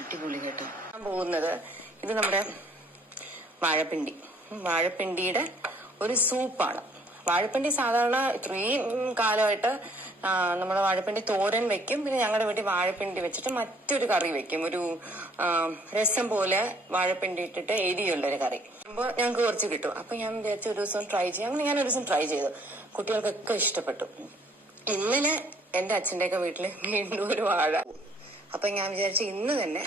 അടിപൊളി കേട്ടോ. ഞാൻ പോകുന്നത് ഇത് നമ്മുടെ വാഴപ്പിണ്ടിയുടെ ഒരു സൂപ്പാണ്. വാഴപ്പിണ്ടി സാധാരണ ഇത്രയും കാലമായിട്ട് നമ്മുടെ വാഴപ്പിണ്ടി തോരൻ വെക്കും. പിന്നെ ഞങ്ങളുടെ വീട്ടിൽ വാഴപ്പിണ്ടി വെച്ചിട്ട് മറ്റൊരു കറി വെക്കും, ഒരു രസം പോലെ വാഴപ്പിണ്ടി ഇട്ടിട്ട് എരിയുള്ളൊരു കറി. അപ്പൊ ഞങ്ങൾക്ക് കുറച്ച് കിട്ടും. അപ്പൊ ഞാൻ വിചാരിച്ചു ഒരു ദിവസം ട്രൈ ചെയ്യാം. അങ്ങനെ ഞാനൊരു ദിവസം ട്രൈ ചെയ്തു. കുട്ടികൾക്കൊക്കെ ഇഷ്ടപ്പെട്ടു. ഇന്നലെ എന്റെ അച്ഛൻ്റെയൊക്കെ വീട്ടില് വീണ്ടും ഒരു വാഴ. അപ്പൊ ഞാൻ വിചാരിച്ചു ഇന്ന് തന്നെ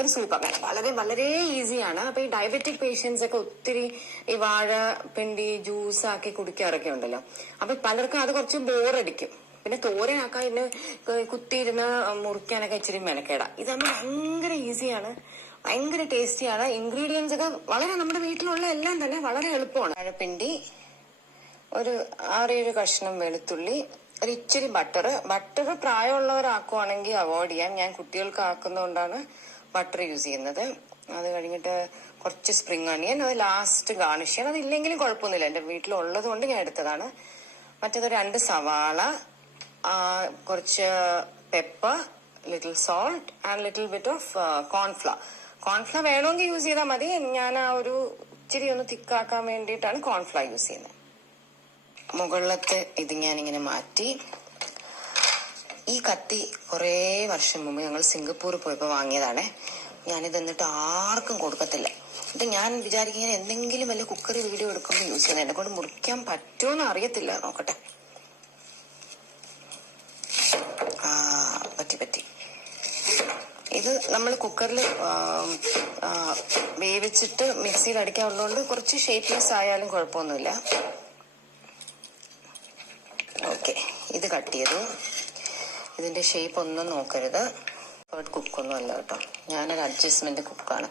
ഒരു സൂപ്പാക്കാൻ. വളരെ വളരെ ഈസിയാണ്. അപ്പൊ ഈ ഡയബറ്റിക് പേഷ്യൻസ് ഒക്കെ ഒത്തിരി ഈ വാഴപ്പിണ്ടി ജ്യൂസ് ആക്കി കുടിക്കാറൊക്കെ ഉണ്ടല്ലോ. അപ്പൊ പലർക്കും അത് കുറച്ച് ബോറടിക്കും. പിന്നെ തോരനാക്കാൻ ഇതിന് കുത്തിയിരുന്ന് മുറിക്കാനൊക്കെ ഇച്ചിരി മെനക്കേടാ. ഇതാകുമ്പോൾ ഭയങ്കര ഈസിയാണ്, ഭയങ്കര ടേസ്റ്റിയാണ്. ഇൻഗ്രീഡിയൻസ് ഒക്കെ വളരെ നമ്മുടെ വീട്ടിലുള്ള എല്ലാം തന്നെ വളരെ എളുപ്പമാണ്. വാഴപ്പിണ്ടി, ഒരു 6-7 കഷ്ണം വെളുത്തുള്ളി, ഒരു ഇച്ചിരി ബട്ടർ പ്രായമുള്ളവരാക്കുവാണെങ്കിൽ അവോയ്ഡ് ചെയ്യാം. ഞാൻ കുട്ടികൾക്ക് ആക്കുന്നതുകൊണ്ടാണ് ബട്ടർ യൂസ് ചെയ്യുന്നത്. അത് കഴിഞ്ഞിട്ട് കുറച്ച് സ്പ്രിംഗ് അണിയൻ, അത് ലാസ്റ്റ് ഗാർണിഷ് ചെയ്യാൻ. അതില്ലെങ്കിലും കുഴപ്പമൊന്നുമില്ല, എന്റെ വീട്ടിലുള്ളത് കൊണ്ട് ഞാൻ എടുത്തതാണ്. മറ്റേത് 2 സവാള, കുറച്ച് pepper, little salt and little bit of cornflour വേണമെങ്കിൽ യൂസ് ചെയ്താൽ മതി. ഞാൻ ആ ഒരു ഇച്ചിരി ഒന്ന് തിക്കാക്കാൻ വേണ്ടിയിട്ടാണ് കോൺഫ്ലവർ യൂസ് ചെയ്യുന്നത്. മുകളിലത്തെ ഇത് ഞാനിങ്ങനെ മാറ്റി. ഈ കത്തി കുറേ വർഷം മുമ്പ് ഞങ്ങൾ സിംഗപ്പൂർ പോയപ്പോൾ വാങ്ങിയതാണ്. ഞാനിത് എന്നിട്ട് ആർക്കും കൊടുക്കത്തില്ല. ഇത് ഞാൻ വിചാരിക്കുന്നത് എന്തെങ്കിലും വല്ല കുക്കറി വീഡിയോ എടുക്കുമ്പോൾ യൂസ് ചെയ്യുന്നത്. എന്നെ കൊണ്ട് മുറിക്കാൻ പറ്റുമോന്ന് അറിയത്തില്ല, നോക്കട്ടെ. പറ്റി. ഇത് നമ്മൾ കുക്കറിൽ വേവിച്ചിട്ട് മിക്സിയിൽ അടിക്കാനുള്ളതുകൊണ്ട് കുറച്ച് ഷേപ്പ്ലെസ് ആയാലും കുഴപ്പമൊന്നുമില്ല. ഓക്കെ, ഇത് കട്ട് ചെയ്തു. ഇതിന്റെ ഷേപ്പ് ഒന്നും നോക്കരുത്. കുക്കൊന്നും അല്ല കേട്ടോ, ഞാനൊരു അഡ്ജസ്റ്റ്മെന്റ് കുക്കാണ്.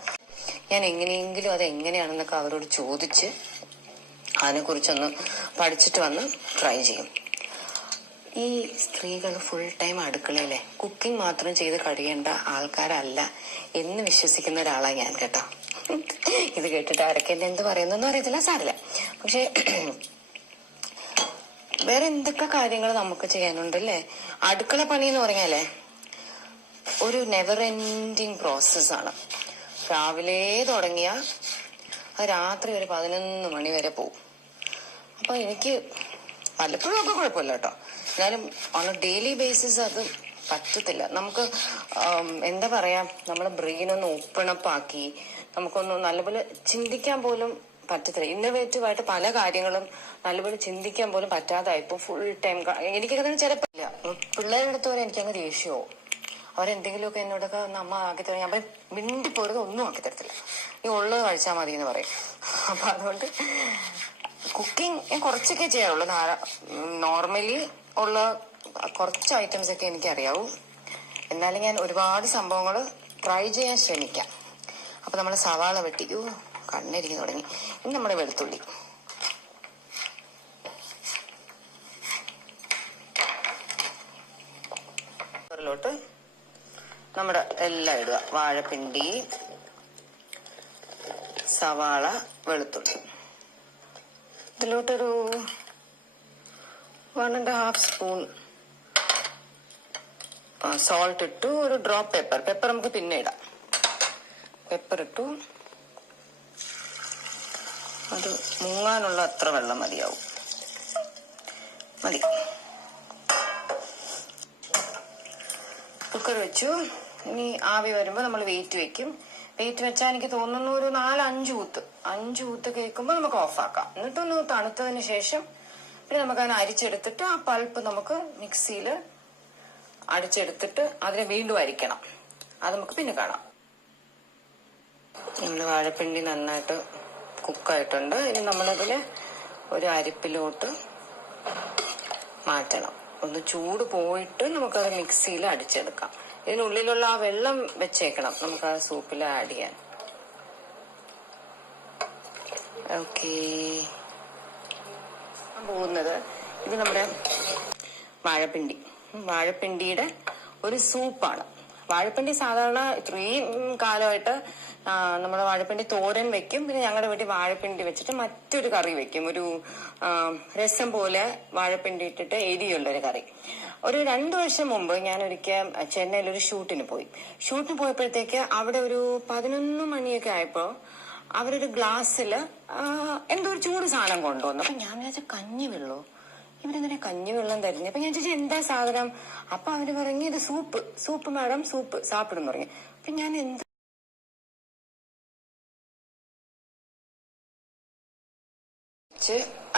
ഞാൻ എങ്ങനെയെങ്കിലും അത് എങ്ങനെയാണെന്നൊക്കെ അവരോട് ചോദിച്ച് അതിനെക്കുറിച്ചൊന്ന് പഠിച്ചിട്ട് വന്ന് ട്രൈ ചെയ്യും. ഈ സ്ത്രീകൾ ഫുൾ ടൈം അടുക്കളയിലെ കുക്കിംഗ് മാത്രം ചെയ്ത് കഴിയേണ്ട ആൾക്കാരല്ല എന്ന് വിശ്വസിക്കുന്ന ഒരാളാണ് ഞാൻ കേട്ടോ. ഇത് കേട്ടിട്ട് ആരൊക്കെ എന്ത് പറയുന്നൊന്നും അറിയത്തില്ല, സാരില്ല. പക്ഷെ വേറെ എന്തൊക്കെ കാര്യങ്ങൾ നമുക്ക് ചെയ്യാനുണ്ടല്ലേ. അടുക്കള പണി എന്ന് പറഞ്ഞാലേ ഒരു നെവർ എൻഡിങ് പ്രോസസ്സാണ്. രാവിലെ തുടങ്ങിയ അത് രാത്രി ഒരു 11 മണി വരെ പോകും. അപ്പൊ എനിക്ക് പലപ്പോഴും ഒക്കെ കുഴപ്പമില്ല കേട്ടോ, എന്നാലും ഓൺ എ ഡെയിലി ബേസിസ് അത് പറ്റത്തില്ല. നമുക്ക് എന്താ പറയാ, നമ്മളെ ബ്രെയിനൊന്ന് ഓപ്പൺ അപ്പ് ആക്കി നമുക്കൊന്ന് നല്ലപോലെ ചിന്തിക്കാൻ പോലും പറ്റത്തില്ല. ഇന്നോവേറ്റീവ് ആയിട്ട് പല കാര്യങ്ങളും നല്ലപോലെ ചിന്തിക്കാൻ പോലും പറ്റാതായിപ്പോ ഫുൾ ടൈം. എനിക്കൊക്കെ തന്നെ ചിലപ്പോ ഇല്ല, പിള്ളേരുടെ അടുത്ത് വരെ എനിക്കങ്ങ് ദേഷ്യമോ. അവരെന്തെങ്കിലുമൊക്കെ എന്നോടൊക്കെ അമ്മ ആക്കി തരാം, ഞാൻ മിണ്ടിപ്പോരുത് ഒന്നും ആക്കി തരത്തില്ല, ഈ ഉള്ളത് കഴിച്ചാൽ മതി എന്ന് പറയും. അപ്പൊ അതുകൊണ്ട് കുക്കിംഗ് ഞാൻ കുറച്ചൊക്കെ ചെയ്യാറുള്ളൂ. നോർമലി ഉള്ള കുറച്ച് ഐറ്റംസ് ഒക്കെ എനിക്കറിയാവൂ. എന്നാലും ഞാൻ ഒരുപാട് സംഭവങ്ങൾ ട്രൈ ചെയ്യാൻ ശ്രമിക്കാം. അപ്പൊ നമ്മൾ സവാള വെട്ടി, കണ്ണിരിക്കാൻ തുടങ്ങി. ഇനി നമ്മുടെ വെളുത്തുള്ളി, ോട്ട് നമ്മുടെ എല്ലാം ഇടുക. വാഴപ്പിണ്ടി, സവാള, വെളുത്തുള്ളി. ഇതിലോട്ടൊരു 1.5 സ്പൂൺ സോൾട്ട് ഇട്ടു. ഒരു ഡ്രോപ്പ് പെപ്പർ നമുക്ക് പിന്നെ ഇടാം. പെപ്പർ ഇട്ടു. അത് മുങ്ങാനുള്ള അത്ര വെള്ളം മതിയാവും, മതി. കുക്കർ വെച്ചു. ഇനി ആവി വരുമ്പോൾ നമ്മൾ വെയിറ്റ് വെക്കും. വെയിറ്റ് വെച്ചാൽ എനിക്ക് തോന്നുന്നു ഒരു 4-5 ഊത്ത് കേൾക്കുമ്പോൾ നമുക്ക് ഓഫാക്കാം. എന്നിട്ടൊന്ന് തണുത്തതിന് ശേഷം പിന്നെ നമുക്ക് അതിനെ അരിച്ചെടുത്തിട്ട് ആ പൾപ്പ് നമുക്ക് മിക്സിയിൽ അടിച്ചെടുത്തിട്ട് അതിനെ വീണ്ടും അരിക്കണം. അത് നമുക്ക് പിന്നെ കാണാം. നമ്മുടെ വാഴപ്പിണ്ടി നന്നായിട്ട് കുക്കായിട്ടുണ്ട്. ഇനി നമ്മളതില് ഒരു അരിപ്പിലോട്ട് മാറ്റണം. ഒന്ന് ചൂട് പോയിട്ട് നമുക്കത് മിക്സിയിൽ അടിച്ചെടുക്കാം. ഇതിനുള്ളിലുള്ള ആ വെള്ളം വെച്ചേക്കണം നമുക്ക് ആ സൂപ്പിൽ ആഡ് ചെയ്യാൻ. ഓക്കേ, പോകുന്നത് ഇത് നമ്മുടെ വാഴപ്പിണ്ടിയുടെ ഒരു സൂപ്പാണ്. വാഴപ്പിണ്ടി സാധാരണ ഇത്രയും കാലമായിട്ട് നമ്മുടെ വാഴപ്പിണ്ടി തോരൻ വെക്കും. പിന്നെ ഞങ്ങളുടെ വീട്ടിൽ വാഴപ്പിണ്ടി വെച്ചിട്ട് മറ്റൊരു കറി വെക്കും, ഒരു രസം പോലെ വാഴപ്പിണ്ടി ഇട്ടിട്ട് എരിയുള്ളൊരു കറി. ഒരു 2 വർഷം മുമ്പ് ഞാൻ ഒരിക്കൽ ചെന്നൈയിൽ ഒരു ഷൂട്ടിന് പോയപ്പോഴത്തേക്ക് അവിടെ ഒരു 11 മണിയൊക്കെ ആയപ്പോ അവരൊരു ഗ്ലാസ്സില് എന്തോ ഒരു ചൂട് സാധനം കൊണ്ടുവന്നു. അപ്പൊ ഞാൻ വിചാരിച്ച കഞ്ഞിവെള്ളോ, ഇവരെന്തിനാ കഞ്ഞിവെള്ളം തരുന്നത്? അപ്പൊ ഞാൻ ചോദിച്ചാൽ എന്താ സാധനം? അപ്പൊ അവര് പറഞ്ഞു ഇത് സൂപ്പ് മാഡം, സൂപ്പ് സാപ്പിടും പറഞ്ഞു. അപ്പൊ ഞാൻ എന്താ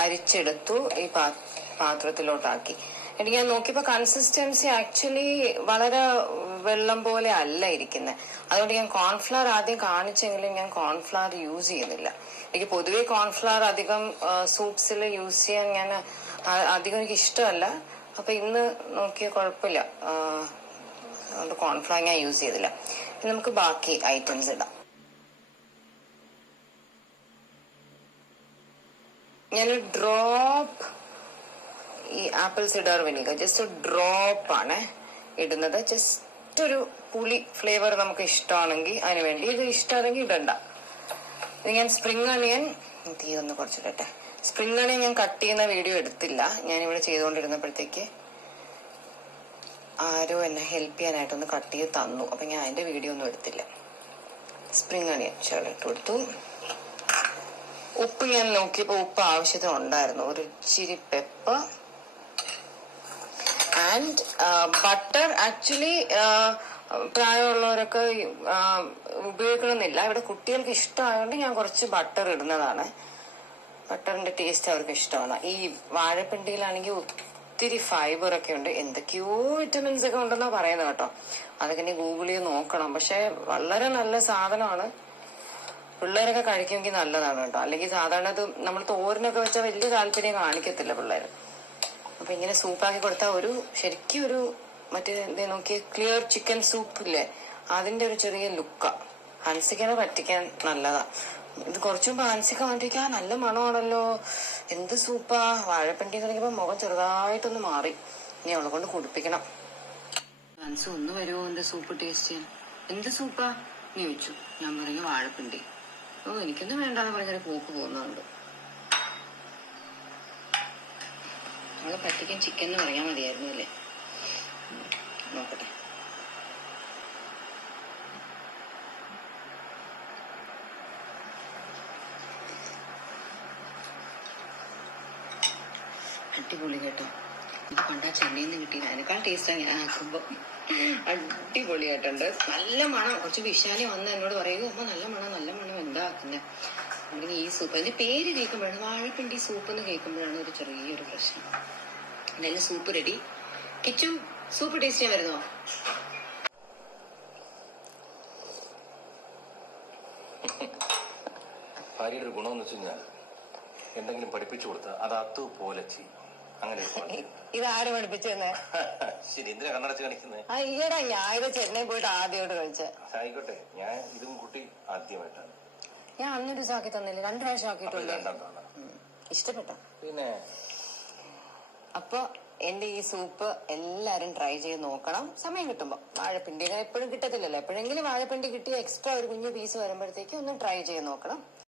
അരിച്ചെടുത്തു, ഈ പാത്രത്തിലോട്ടാക്കി. എനിക്ക് ഞാൻ നോക്കിയപ്പോ കൺസിസ്റ്റൻസി ആക്ച്വലി വളരെ വെള്ളം പോലെ അല്ല ഇരിക്കുന്നത്. അതുകൊണ്ട് ഞാൻ കോൺഫ്ലവർ ആദ്യം കാണിച്ചെങ്കിലും ഞാൻ കോൺഫ്ലവർ യൂസ് ചെയ്യുന്നില്ല. എനിക്ക് പൊതുവെ കോൺഫ്ലവർ അധികം സൂപ്സിൽ യൂസ് ചെയ്യാൻ ഞാൻ അധികം എനിക്ക് ഇഷ്ടമല്ല. അപ്പൊ ഇന്ന് നോക്കിയ കുഴപ്പമില്ല, അതുകൊണ്ട് കോൺഫ്ലവർ ഞാൻ യൂസ് ചെയ്തില്ല. ഇനി നമുക്ക് ബാക്കി ഐറ്റംസ് ഇടാം. ഞാനൊരു ഡ്രോപ്പ് ഈ ആപ്പിൾ സിഡർ വിനീഗർ, ജസ്റ്റ് ഒരു ഡ്രോപ്പ് ആണ് ഇടുന്നത്. ജസ്റ്റ് ഒരു പുളി ഫ്ലേവർ നമുക്ക് ഇഷ്ടമാണെങ്കിൽ അതിന് വേണ്ടി, ഇത് ഇഷ്ടമാണെങ്കിൽ ഇടണ്ട. ഇത് ഞാൻ സ്പ്രിംഗ് അണിയൻ, തീ ഒന്ന് കുറച്ചിടട്ടെ. സ്പ്രിംഗ് അണിയൻ ഞാൻ കട്ട് ചെയ്യുന്ന വീഡിയോ എടുത്തില്ല, ഞാനിവിടെ ചെയ്തുകൊണ്ടിരുന്നപ്പോഴത്തേക്ക് ആരോ എന്നെ ഹെൽപ്പ് ചെയ്യാനായിട്ടൊന്ന് കട്ട് ചെയ്ത് തന്നു. അപ്പൊ ഞാൻ അതിന്റെ വീഡിയോ ഒന്നും എടുത്തില്ല. സ്പ്രിംഗ് അണിയൻ ചേർത്ത് കൊടുത്തു. ഉപ്പ് ഞാൻ നോക്കിയപ്പോ ഉപ്പ് ആവശ്യത്തിന് ഉണ്ടായിരുന്നു. ഒരു ഇച്ചിരി പെപ്പർ ആൻഡ് ബട്ടർ. ആക്ച്വലി പ്രായമുള്ളവരൊക്കെ ഉപയോഗിക്കണമെന്നില്ല. ഇവിടെ കുട്ടികൾക്ക് ഇഷ്ടമായതുകൊണ്ട് ഞാൻ കുറച്ച് ബട്ടർ ഇടുന്നതാണ്. ബട്ടറിന്റെ ടേസ്റ്റ് അവർക്ക് ഇഷ്ടമാണ്. ഈ വാഴപ്പിണ്ടിയിലാണെങ്കിൽ ഒത്തിരി ഫൈബർ ഒക്കെ ഉണ്ട്, എന്തൊക്കെയോ വിറ്റമിൻസ് ഒക്കെ ഉണ്ടെന്നാ പറയുന്നത് കേട്ടോ. അതൊക്കെ ഇനി ഗൂഗിൾ ചെയ്ത് നോക്കണം. പക്ഷെ വളരെ നല്ല സാധനമാണ്, പിള്ളേരൊക്കെ കഴിക്കുമെങ്കിൽ നല്ലതാണ് കേട്ടോ. അല്ലെങ്കിൽ സാധാരണ ഇത് നമ്മൾ തോരനൊക്കെ വെച്ചാൽ വലിയ താല്പര്യം കാണിക്കത്തില്ല പിള്ളേര്. അപ്പൊ ഇങ്ങനെ സൂപ്പാക്കി കൊടുത്താൽ ഒരു ശരിക്കും ഒരു മറ്റേ നോക്കിയ ക്ലിയർ ചിക്കൻ സൂപ്പ് ഇല്ലേ, അതിന്റെ ഒരു ചെറിയ ലുക്ക. ഹൻസിക്കനെ പറ്റിക്കാൻ നല്ലതാ. ഇത് കുറച്ചു മുമ്പ് ഹൻസിക്ക മാറ്റിക്കാ നല്ല മണമാണല്ലോ, എന്ത് സൂപ്പാ. വാഴപ്പിണ്ടി തുടങ്ങിയപ്പോ മുഖം ചെറുതായിട്ടൊന്ന് മാറി. ഇനി അവളെ കൊണ്ട് കുടിപ്പിക്കണം. ഹൻസ് ഒന്ന് വരുമോ എന്റെ സൂപ്പ് ടേസ്റ്റ് ചെയ്യാൻ? എന്ത് സൂപ്പാ നീ ചോദിച്ചു. ഞാൻ പറഞ്ഞു വാഴപ്പിണ്ടി. ഓ എനിക്കൊന്നും വേണ്ടാന്ന് പറഞ്ഞൊരു പോക്ക് പോകുന്നുണ്ട്. അവളെ പറ്റിക്കാൻ ചിക്കൻ എന്ന് പറയാൻ മതിയായിരുന്നു അല്ലേ. നോക്കട്ടെ. അടിപൊളി കേട്ടോ. ഇത് പണ്ടാ ചെന്നൈയിൽ നിന്ന് കിട്ടിയില്ല, അതിനേക്കാൾ ടേസ്റ്റാണ് ഞാൻ ആക്കുമ്പോ. അടിപൊളിയായിട്ടുണ്ട്, നല്ല മണം. കുറച്ച് വിശാലി വന്ന് എന്നോട് പറയുക, അമ്മ നല്ല മണം എന്താ ആക്കുന്നത്? അല്ലെങ്കിൽ ഈ സൂപ്പ്, അതിന്റെ പേര് കേൾക്കുമ്പോഴാണ്, വാഴപ്പിണ്ടി സൂപ്പ് എന്ന് കേൾക്കുമ്പോഴാണ് ഒരു ചെറിയൊരു പ്രശ്നം. എന്തായാലും soup ready. Kichu soup taste ചെയ്യാൻ വരുന്നോ? ഭാര്യയുടെ ഒരു ഗുണമെന്ന് വെച്ച് കഴിഞ്ഞാൽ എന്തെങ്കിലും പഠിപ്പിച്ചു കൊടുത്താൽ അത് അതുപോലെ ചെയ്യും. അങ്ങനെ ഇതാര് പഠിപ്പിച്ചു തന്നെ? ശരി, എന്തിനാ കണ്ണടച്ച് കാണിക്കുന്നത്? ഈയിടെ ഞാൻ ഇത് ചെന്നൈ പോയിട്ട് ആദ്യമായിട്ട് കഴിച്ചേ. ആയിക്കോട്ടെ, ഞാൻ ഇതും കുട്ടി ആദ്യമായിട്ടാണ്. ഞാൻ അന്നൊരു ദിവസം ആക്കി തന്നില്ല, 2 പ്രാവശ്യം ആക്കിയിട്ടുണ്ട്. ഇഷ്ടപ്പെട്ട പിന്നെ അപ്പൊ എന്റെ ഈ സൂപ്പ് എല്ലാരും ട്രൈ ചെയ്ത് നോക്കണം, സമയം കിട്ടുമ്പോ. വാഴപ്പിണ്ടി എപ്പോഴും കിട്ടത്തില്ലല്ലോ, എപ്പോഴെങ്കിലും വാഴപ്പിണ്ടി കിട്ടിയ എക്സ്ട്രാ ഒരു കുഞ്ഞു പീസ് വരുമ്പോഴത്തേക്ക് ഒന്ന് ട്രൈ ചെയ്ത് നോക്കണം.